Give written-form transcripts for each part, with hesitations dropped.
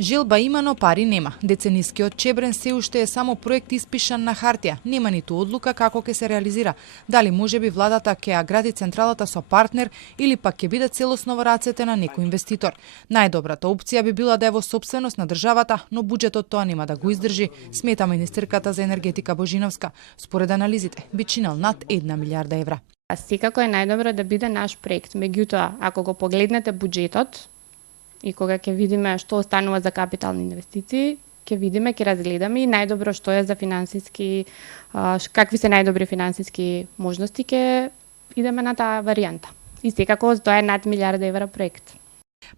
Желба има, но пари нема. Деценискиот Чебрен се уште е само проект испишан на хартија. Нема ниту одлука како ќе се реализира. Дали можеби владата ќе ја гради централата со партнер или пак ќе биде целосно во рацете на некој инвеститор. Најдобрата опција би била да е во сопственост на државата, но буџетот тоа нема да го издржи, смета министерката за енергетика Божиновска. Според анализите би чинел над 1 милиарда евра. Секако е најдобро да биде наш проект. Меѓутоа, ако го погледнете буџетот, и кога ќе видиме што останува за капитални инвестиции, ќе видиме, ќе разгледаме и најдобро што е за финансиски, какви се најдобри финансиски можности, ќе идеме на таа варијанта. И секако тоа е над милиарда евра проект.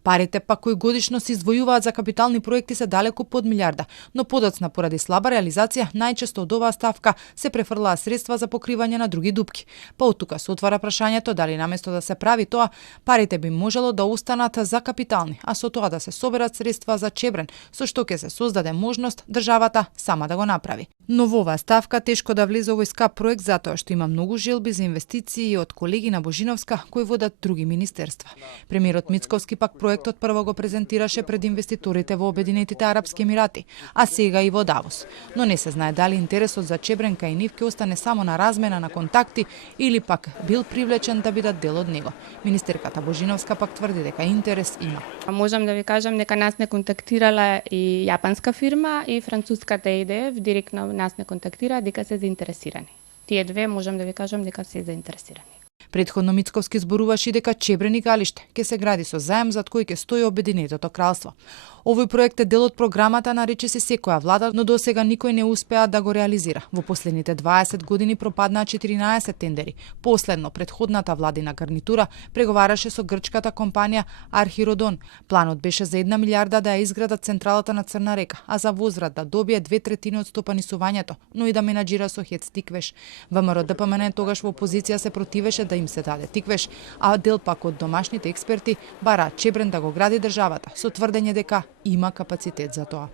Парите пак кои годишно се издвојуваат за капитални проекти се далеку под милиарда, но подоцна поради слаба реализација, најчесто од оваа ставка се префрлаа средства за покривање на други дупки. Па оттука се отвара прашањето дали наместо да се прави тоа, парите би можело да останат за капитални, а со тоа да се соберат средства за Чебрен, со што ќе се создаде можност државата сама да го направи. Но во оваа ставка тешко да влезе овој скап проект затоа што има многу желби за инвестиции од колеги на Божиновска кои водат други министерства. Премиерот Мицковски пак проектот прво го презентираше пред инвеститорите во Обединетите Арапски Емирати, а сега и во Давос. Но не се знае дали интересот за Чебрен кај нив ќе остане само на размена на контакти или пак бил привлечен да бидат дел од него. Министерката Божиновска пак тврди дека интерес има. Можам да ви кажам дека нас не контактирала и јапанска фирма и француската EDF директно нас не контактира дека се заинтересирани. Тие две можам да ви кажам дека се заинтересирани. Предходно Мицковски зборуваше дека Чебрен и Галиште ќе се гради со заем зад кој ќе стои Обединетото кралство. Овој проект е дел од програмата на речиси секоја влада, но досега никој не успеа да го реализира. Во последните 20 години пропаднаа 14 тендери. Последно предходната владина гарнитура преговараше со грчката компанија Архиродон. Планот беше за 1 милиарда да ја изградат централата на Црна река, а за возврат да добие 2/3 од стопанисувањето, но и да менаџира со ХЕЦ Тиквеш. ВМРО ДПМН тогаш во опозиција се противеше да им се даде Тиквеш, а дел пак од домашните експерти бараат Чебрен да го гради државата со тврдење дека има капацитет за тоа.